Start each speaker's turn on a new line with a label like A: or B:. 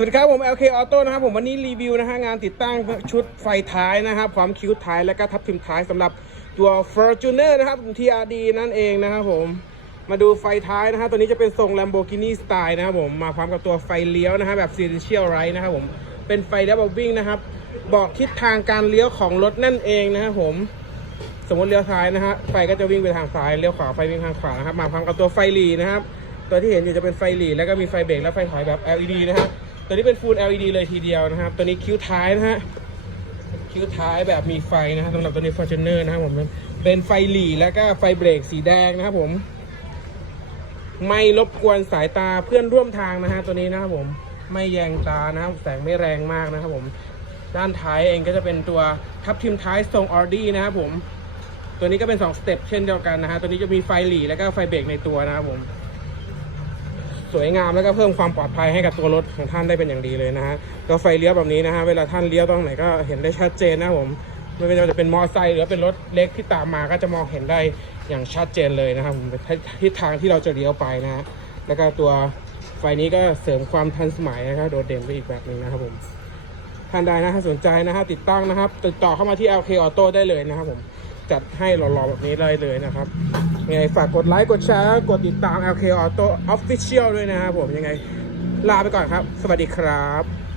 A: สวัสดีครับผม LK Auto นะครับผมวันนี้รีวิวนะฮะงานติดตั้งชุดไฟท้ายนะครับความคิ้วท้ายและก็ทับทิมท้ายสำหรับตัว Fortuner นะครับ TRD นั่นเองนะครับผมมาดูไฟท้ายนะฮะตัวนี้จะเป็นทรง Lamborghini Style นะครับผมมาพร้อมกับตัวไฟเลี้ยวนะฮะแบบ Serial Right นะครับผมเป็นไฟเลี้ยวแบบวิ่งนะครับ บอกทิศทางการเลี้ยวของรถนั่นเองนะครับผมสมมติเลี้ยวซ้ายนะฮะไฟก็จะวิ่งไปทางซ้ายเลี้ยวขวาไฟวิ่งทางขวานะครับมาพร้อมกับตัวไฟหลีนะครับตัวที่เห็นอยู่จะเป็นไฟหลีแล้วก็มีไฟเบรกและไฟถอยแบบ LED นะครับ ตัวนี้เป็น Full LED เลยทีเดียวนะครับ ตัวนี้คิ้วท้ายนะฮะ คิ้วท้ายแบบมีไฟนะครับสำหรับตัวนี้ Fortuner นะครับผม เป็นไฟหลีแล้วก็ไฟเบรกสีแดงนะครับผม ไม่รบกวนสายตาเพื่อนร่วมทางนะฮะตัวนี้นะครับผม ไม่แยงตานะครับ แสงไม่แรงมากนะครับผม ด้านท้ายเองก็จะเป็นตัวทับทิมท้ายทรงออดี้นะครับผม ตัวนี้ก็เป็น2สเต็ปเช่นเดียวกันนะฮะ ตัวนี้จะมีไฟหลีแล้วก็ไฟเบรกในตัวนะครับผม สวยงามแล้วก็เพิ่มความปลอดภัยให้กับตัวรถของท่านได้เป็นอย่างดีเลยนะฮะก็ไฟเลี้ยวแบบนี้นะฮะเวลาท่านเลี้ยวตรงไหนก็เห็นได้ชัดเจนนะผมไม่ว่าจะเป็นมอเตอร์ไซค์หรือเป็นรถเล็กที่ตามมาก็จะมองเห็นได้อย่างชัดเจนเลยนะครับผมทิศทางที่เราจะเลี้ยวไปนะฮะแล้วก็ตัวไฟนี้ก็เสริมความทันสมัยนะครับโดดเด่นไปอีกแบบหนึ่งนะครับผมท่านใดนะถ้าสนใจนะครับติดตั้งนะครับ ติดต่อเข้ามาที่ LK Auto ได้เลยนะครับผม จัดให้หล่อๆแบบนี้ได้เลยนะครับยังไงฝากกดไลค์กดแชร์กดติดตาม LK Auto Official ด้วยนะครับผมยังไงลาไปก่อนครับ สวัสดีครับ